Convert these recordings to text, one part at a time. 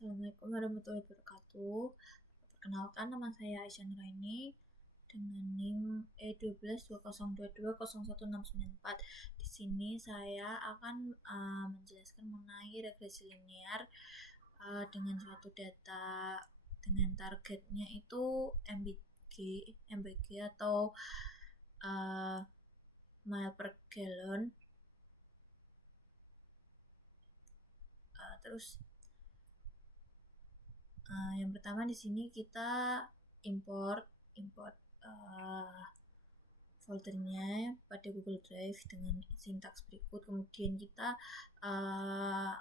Assalamualaikum warahmatullahi wabarakatuh. Perkenalkan, nama saya Aisyah Nuraini dengan NIM E1220220164. Di sini saya akan menjelaskan mengenai regresi linear dengan suatu data dengan targetnya itu MBG atau mile per gallon. Yang pertama di sini kita import foldernya pada Google Drive dengan sintaks berikut. Kemudian kita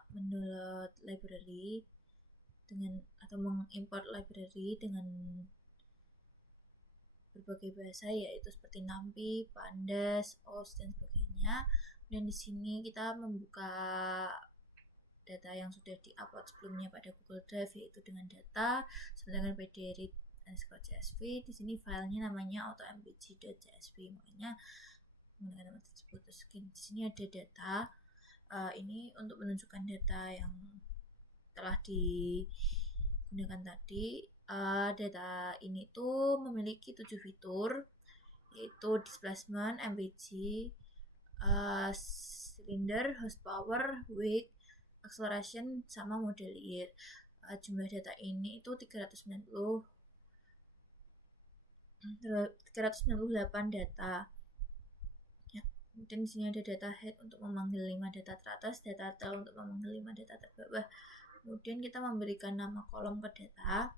mendownload library atau mengimport library dengan berbagai bahasa, yaitu seperti NumPy, Pandas, OS dan sebagainya. Dan di sini kita membuka data yang sudah di-upload sebelumnya pada Google Drive, yaitu dengan data sedangkan pdread .csv. Di sini filenya namanya autombg.csv, makanya menggunakan nama tersebut. Terus di sini ada data. Ini untuk menunjukkan data yang telah digunakan tadi. Data ini tuh memiliki 7 fitur, yaitu displacement, MBG, cylinder, horsepower, weight, acceleration, sama model year. Jumlah data ini itu 398 data. Ya, kemudian di sini ada data head untuk memanggil 5 data teratas, data tail untuk memanggil 5 data terbawah. Kemudian kita memberikan nama kolom ke data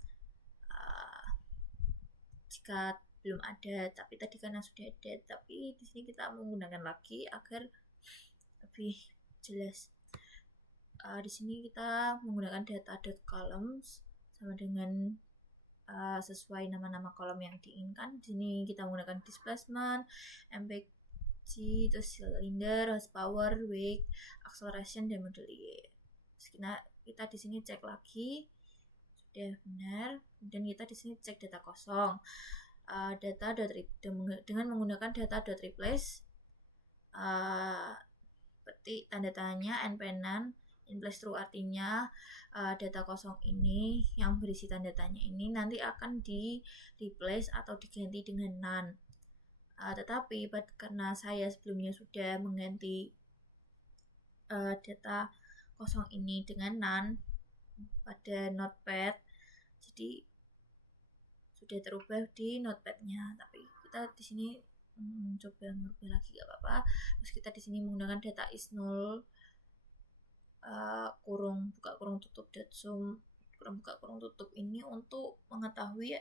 jika belum ada, tapi tadi karena sudah ada, tapi di sini kita menggunakan lagi agar lebih jelas. Di sini kita menggunakan data.columns sama dengan sesuai nama-nama kolom yang diinginkan. Di sini kita menggunakan displacement, MBG, terus cylinder, horsepower, weight, acceleration, dan model year. Kita di sini cek lagi sudah benar. Kemudian kita di sini cek data kosong. Dengan menggunakan data.replace, seperti tanda tanya np_none in place true, artinya data kosong ini yang berisi tanda tanya ini nanti akan di replace atau diganti dengan none. Tetapi karena saya sebelumnya sudah mengganti data kosong ini dengan none pada notepad, jadi sudah terubah di notepadnya. Tapi kita di sini coba merubah lagi, gak apa-apa. Terus kita di sini menggunakan data is null, buka kurung tutup .zoom buka kurung tutup ini untuk mengetahui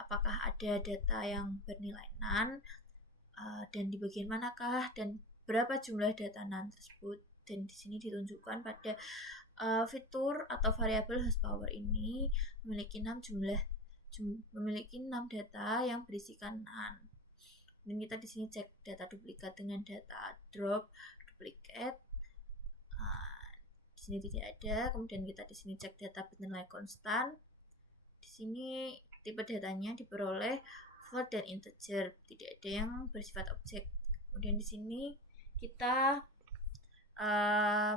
apakah ada data yang bernilai none dan di bagian manakah dan berapa jumlah data none tersebut. Dan di sini ditunjukkan pada fitur atau variabel horsepower ini memiliki 6 data yang berisikan none. Dan kita di sini cek data duplikat dengan data drop duplicate. Di sini tidak ada. Kemudian kita di sini cek data bernilai konstan. Di sini tipe datanya diperoleh float dan integer, tidak ada yang bersifat objek. Kemudian di sini kita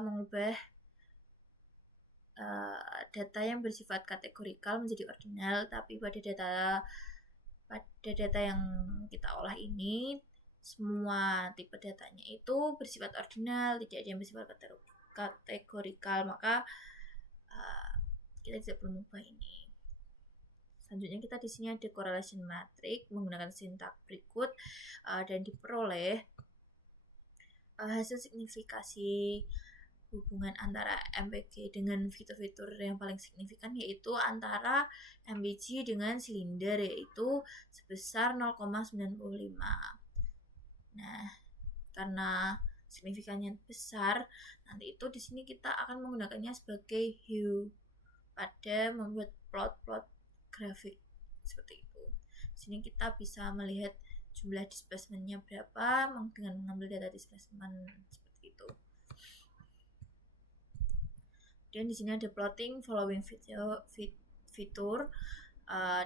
mengubah data yang bersifat kategorikal menjadi ordinal, tapi pada data yang kita olah ini semua tipe datanya itu bersifat ordinal, tidak ada yang bersifat kategorikal, maka kita tidak perlu mengubah ini. Selanjutnya kita di sini ada correlation matrix menggunakan sintaks berikut dan diperoleh hasil signifikasi hubungan antara MBG dengan fitur-fitur yang paling signifikan, yaitu antara MBG dengan silinder, yaitu sebesar 0,95. Nah, karena signifikannya besar, nanti itu di sini kita akan menggunakannya sebagai hue pada membuat plot grafik seperti itu. Di sini kita bisa melihat jumlah displacement-nya berapa dengan mengambil data displacement seperti itu. Dan di sini ada plotting following fitur.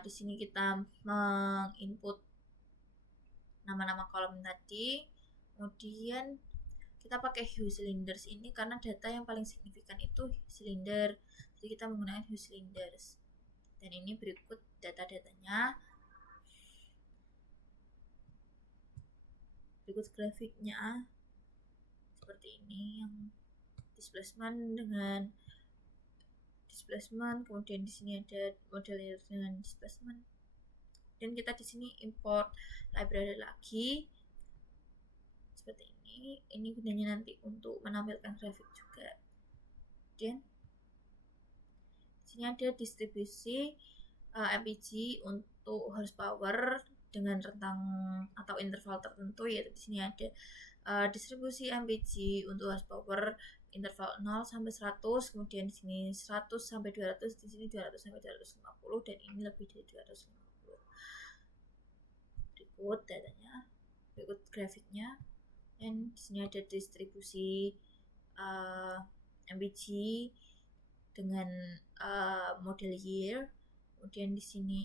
Di sini kita menginput nama-nama kolom tadi. Kemudian kita pakai hue cylinders ini karena data yang paling signifikan itu silinder. Jadi Jadi kita menggunakan Hughes cylinders. Dan ini berikut data-datanya. Berikut grafiknya seperti ini, yang displacement dengan displacement, kemudian di sini ada model dengan displacement. Dan kita di sini import library lagi seperti ini. Ini gunanya nanti untuk menampilkan grafik juga. Kemudian di sini ada distribusi MPG untuk horsepower dengan rentang atau interval tertentu, yaitu di sini ada distribusi MPG untuk horsepower interval 0 sampai 100, kemudian di sini 100 sampai 200, di sini 200 sampai 250, dan ini lebih dari 250. Berikut datanya, berikut grafiknya. Dan di sini ada distribusi MPG dengan model year. Kemudian di sini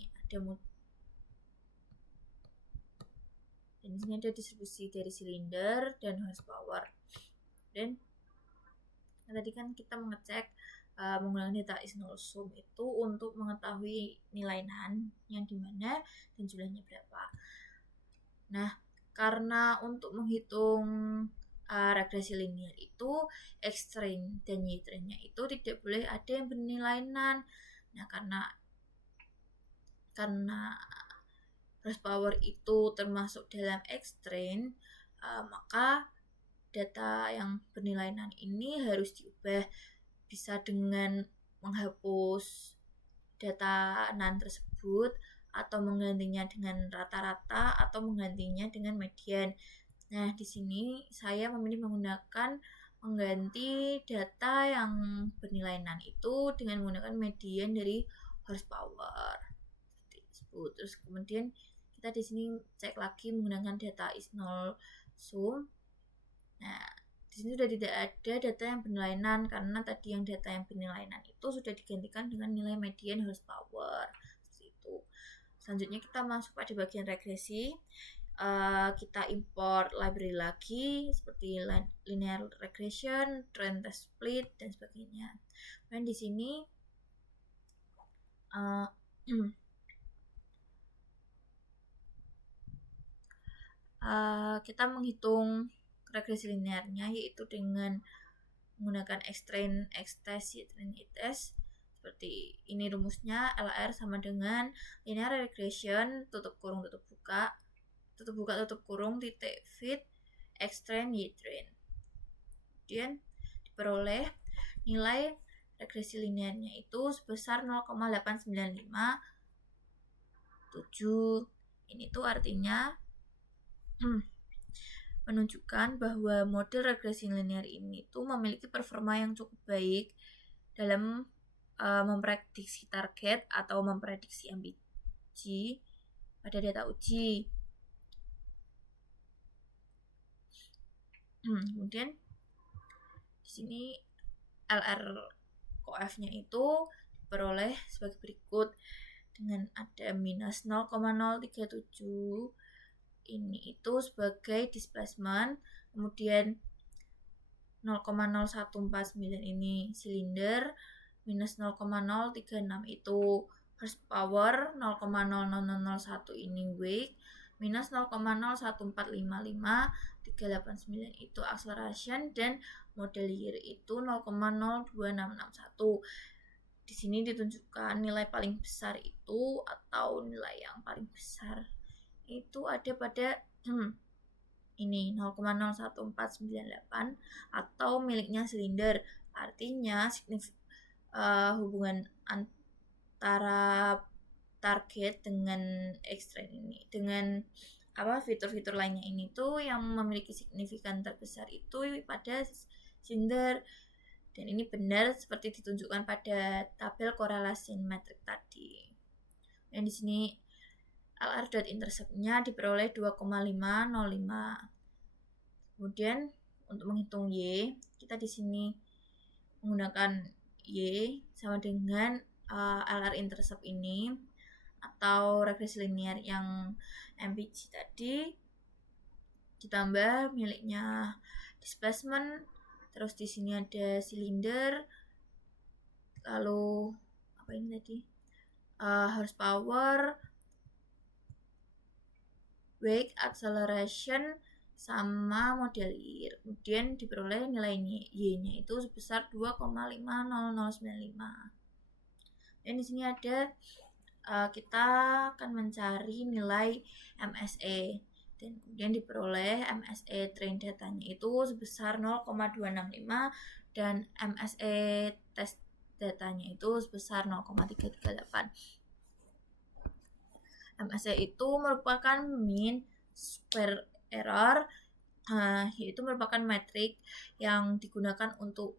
ada distribusi dari silinder dan horsepower. Dan tadi kan kita mengecek menggunakan data is0 sum itu untuk mengetahui nilai NaN yang dimana dan jumlahnya berapa. Nah, karena untuk menghitung regresi linear itu X-train dan Y-trainnya itu tidak boleh ada yang bernilai NaN. Nah, karena horsepower itu termasuk dalam X-train, maka data yang bernilai NaN ini harus diubah, bisa dengan menghapus data NaN tersebut atau menggantinya dengan rata-rata atau menggantinya dengan median. Nah, di sini saya memilih mengganti data yang bernilai NaN itu dengan menggunakan median dari horsepower. Seperti tersebut. Terus kemudian kita di sini cek lagi menggunakan data is0 sum. Nah, di sini sudah tidak ada data yang bernilai NaN karena tadi yang data yang bernilai NaN itu sudah digantikan dengan nilai median horsepower. Seperti itu. Selanjutnya kita masuk pada bagian regresi. Kita import library lagi seperti linear regression, trend test split, dan sebagainya. Dan di sini kita menghitung regresi linearnya, yaitu dengan menggunakan X-train, X-test, Y-train, Y-test. Seperti ini rumusnya, LR sama dengan linear regression, tutup kurung, tutup buka, tutup kurung, titik fit, X-train, Y-train. Kemudian diperoleh nilai regresi linearnya itu sebesar 0,8957. Ini tuh artinya menunjukkan bahwa model regresi linear ini tuh memiliki performa yang cukup baik dalam memprediksi target atau memprediksi MPG pada data uji. Kemudian di sini LR coef-nya itu diperoleh sebagai berikut dengan ada minus 0,037. Ini itu sebagai displacement, kemudian 0,0149 ini silinder, minus 0,036 itu horsepower, 0,00001 ini weight, minus 0,01455,389 itu acceleration, dan model year itu 0,02661. Di sini ditunjukkan nilai paling besar itu atau nilai yang paling besar itu ada pada ini 0,01498 atau miliknya silinder. Artinya hubungan antara target dengan X-train ini dengan fitur-fitur lainnya ini tuh yang memiliki signifikan terbesar itu pada silinder, dan ini benar seperti ditunjukkan pada tabel korelasi metrik tadi. Dan di sini LR.intercept-nya diperoleh 2,505. Kemudian untuk menghitung Y, kita di sini menggunakan Y sama dengan LR intercept ini atau regresi linear yang MPG tadi ditambah miliknya displacement, terus di sini ada silinder, lalu apa ini tadi, horsepower, weight, acceleration, sama model year. Kemudian diperoleh nilai Y-nya itu sebesar 2,50095. Dan di sini ada kita akan mencari nilai MSE, dan kemudian diperoleh MSE train datanya itu sebesar 0,265 dan MSE test datanya itu sebesar 0,338. MSE itu merupakan mean square error, yaitu merupakan metrik yang digunakan untuk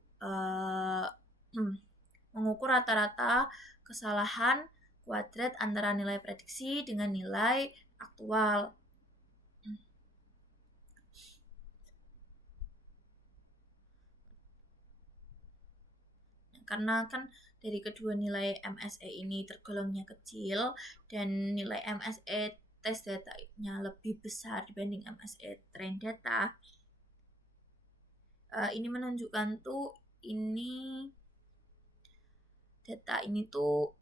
mengukur rata-rata kesalahan kuadrat antara nilai prediksi dengan nilai aktual. Karena kan dari kedua nilai MSE ini tergolongnya kecil dan nilai MSE test datanya lebih besar dibanding MSE train data, ini menunjukkan tuh ini data ini tuh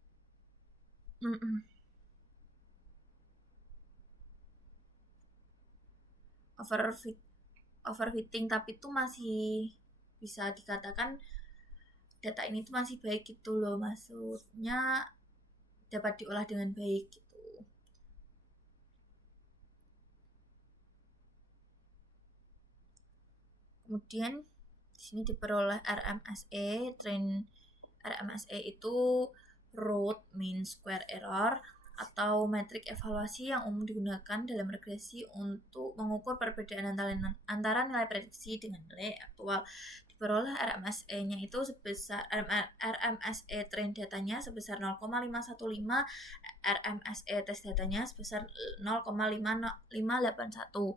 overfitting, tapi itu masih bisa dikatakan data ini tuh masih baik gitu loh, maksudnya dapat diolah dengan baik gitu. Kemudian di sini diperoleh RMSE. RMSE itu root mean square error atau metrik evaluasi yang umum digunakan dalam regresi untuk mengukur perbedaan antara nilai prediksi dengan nilai aktual. Diperoleh RMSE-nya itu sebesar RMSE train datanya sebesar 0,515, RMSE test datanya sebesar 0,5581.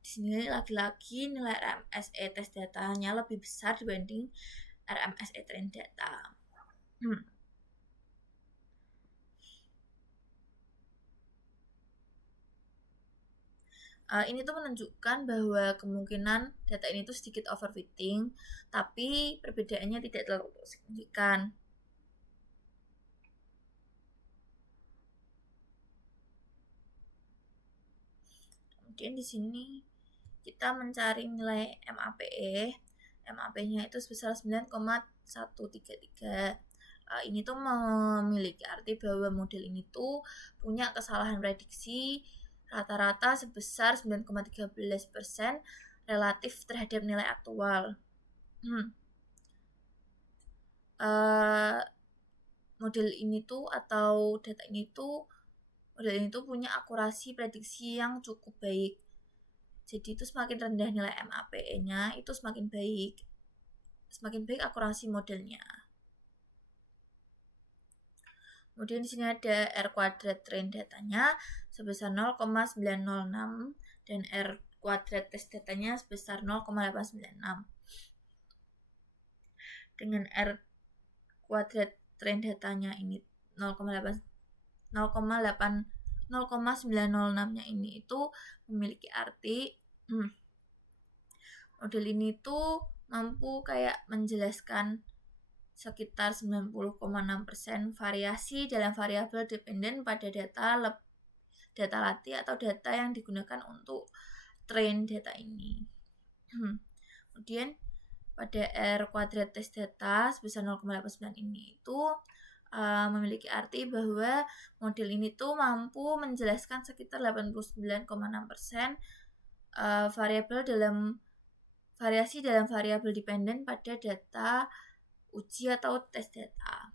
Di sini lagi-lagi nilai RMSE test datanya lebih besar dibanding RMSE train data. Ini tuh menunjukkan bahwa kemungkinan data ini tuh sedikit overfitting, tapi perbedaannya tidak terlalu signifikan. Kemudian di sini kita mencari nilai MAPE. MAPE-nya itu sebesar 9,133. Ini tuh memiliki arti bahwa model ini tuh punya kesalahan prediksi rata-rata sebesar 9,13% relatif terhadap nilai aktual. Model ini tuh atau data ini tuh, model ini tuh punya akurasi prediksi yang cukup baik. Jadi itu semakin rendah nilai MAPE-nya itu semakin baik akurasi modelnya. Kemudian di sini ada R kuadrat train datanya sebesar 0,906 dan R kuadrat test datanya sebesar 0,896. Dengan R kuadrat train datanya ini 0,906-nya ini itu memiliki arti model ini tuh mampu kayak menjelaskan sekitar 90,6% variasi dalam variabel dependen pada data latih atau data yang digunakan untuk train data ini. Kemudian pada R kuadrat test data sebesar 0,89 ini itu memiliki arti bahwa model ini tuh mampu menjelaskan sekitar 89,6% variasi dalam variabel dependen pada data uji atau tes data.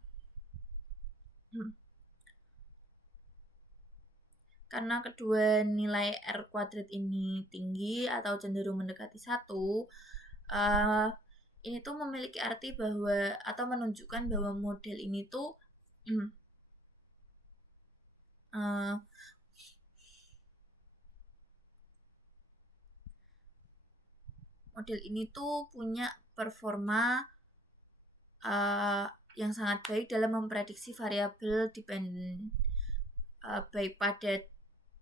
Karena kedua nilai R kuadrat ini tinggi atau cenderung mendekati 1, ini tuh memiliki arti bahwa atau menunjukkan bahwa model ini tuh model ini tuh punya performa yang sangat baik dalam memprediksi variabel dependen baik pada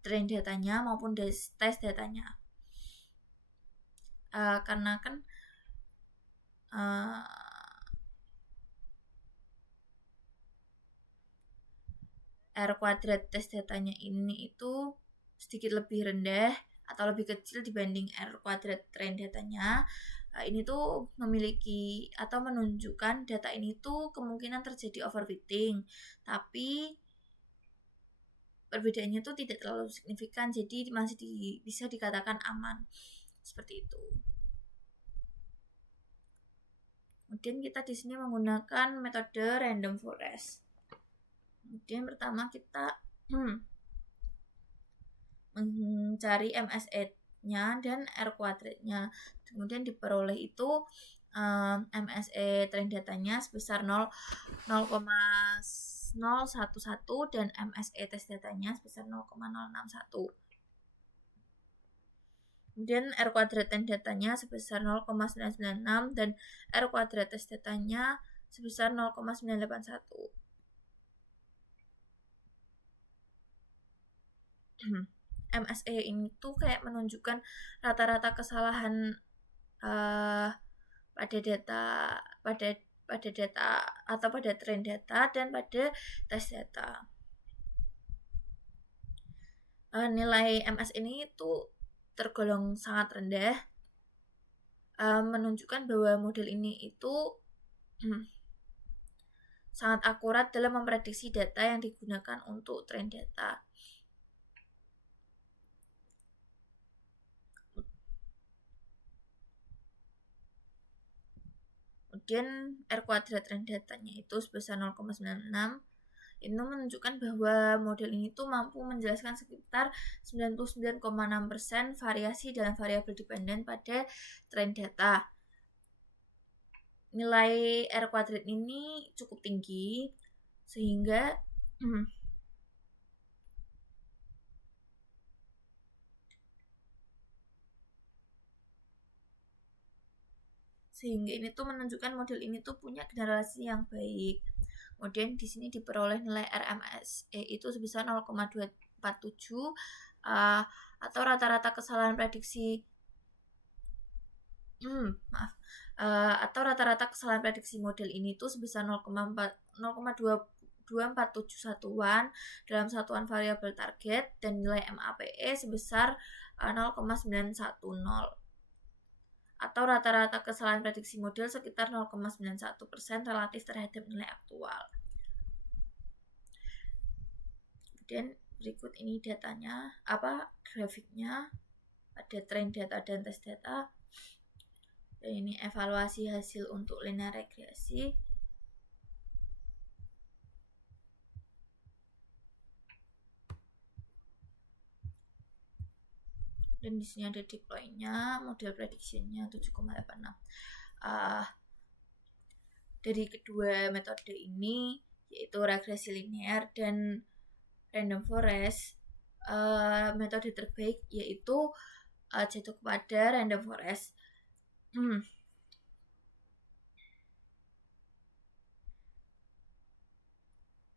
train datanya maupun tes datanya. Karena kan R kuadrat tes datanya ini itu sedikit lebih rendah atau lebih kecil dibanding R kuadrat train datanya, ini tuh memiliki atau menunjukkan data ini tuh kemungkinan terjadi overfitting, tapi perbedaannya tuh tidak terlalu signifikan, jadi masih bisa dikatakan aman seperti itu. Kemudian kita di sini menggunakan metode random forest. Kemudian pertama kita mencari MSE-nya dan R kuadratnya. Kemudian diperoleh itu MSE train datanya sebesar 0,011 dan MSE test datanya sebesar 0,061. Kemudian R kuadrat train datanya sebesar 0,996 dan R kuadrat test datanya sebesar 0,981. MSE ini tuh kayak menunjukkan rata-rata kesalahan pada data atau pada train data dan pada tes data. Nilai MS ini tuh tergolong sangat rendah, menunjukkan bahwa model ini itu sangat akurat dalam memprediksi data yang digunakan untuk train data. Kemudian R kuadrat train datanya itu sebesar 0,96. Itu menunjukkan bahwa model ini tuh mampu menjelaskan sekitar 99,6% variasi dalam variabel dependen pada train data. Nilai R kuadrat ini cukup tinggi sehingga ini tuh menunjukkan model ini tuh punya generalisasi yang baik. Kemudian di sini diperoleh nilai RMSE itu sebesar 0,247 atau rata-rata kesalahan prediksi atau rata-rata kesalahan prediksi model ini tuh sebesar 0,2471 dalam satuan variabel target dan nilai MAPE sebesar 0,910 atau rata-rata kesalahan prediksi model sekitar 0,91% relatif terhadap nilai aktual. Kemudian berikut ini datanya, grafiknya ada train data dan tes data. Dan ini evaluasi hasil untuk linear regresi. Dan di sini ada deploy-nya, model prediction-nya 7,86. Dari kedua metode ini, yaitu regresi linear dan random forest, metode terbaik yaitu jatuh kepada random forest.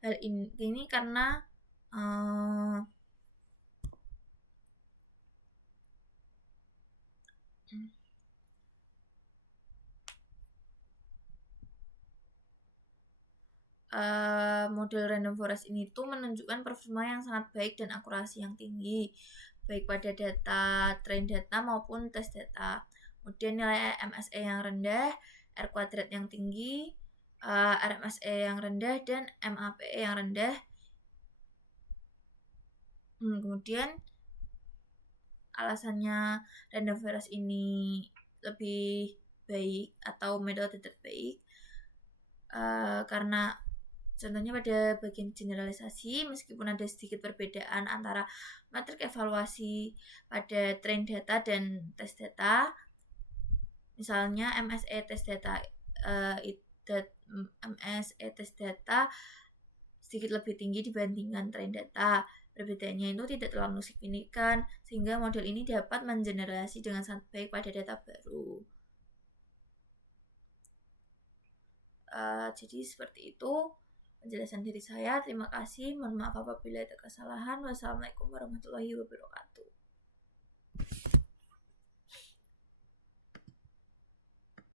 Hal ini karena model random forest ini tuh menunjukkan performa yang sangat baik dan akurasi yang tinggi, baik pada data train data maupun tes data. Kemudian nilai MSE yang rendah, R kuadrat yang tinggi, RMSE yang rendah, dan MAPE yang rendah. Kemudian alasannya random forest ini lebih baik atau metode terbaik karena contohnya pada bagian generalisasi, meskipun ada sedikit perbedaan antara metrik evaluasi pada train data dan tes data, misalnya MSE tes data sedikit lebih tinggi dibandingkan train data. Perbedaannya itu tidak terlalu signifikan, sehingga model ini dapat mengeneralisasi dengan sangat baik pada data baru. Jadi seperti itu penjelasan dari saya. Terima kasih. Mohon maaf apabila ada kesalahan. Wassalamualaikum warahmatullahi wabarakatuh.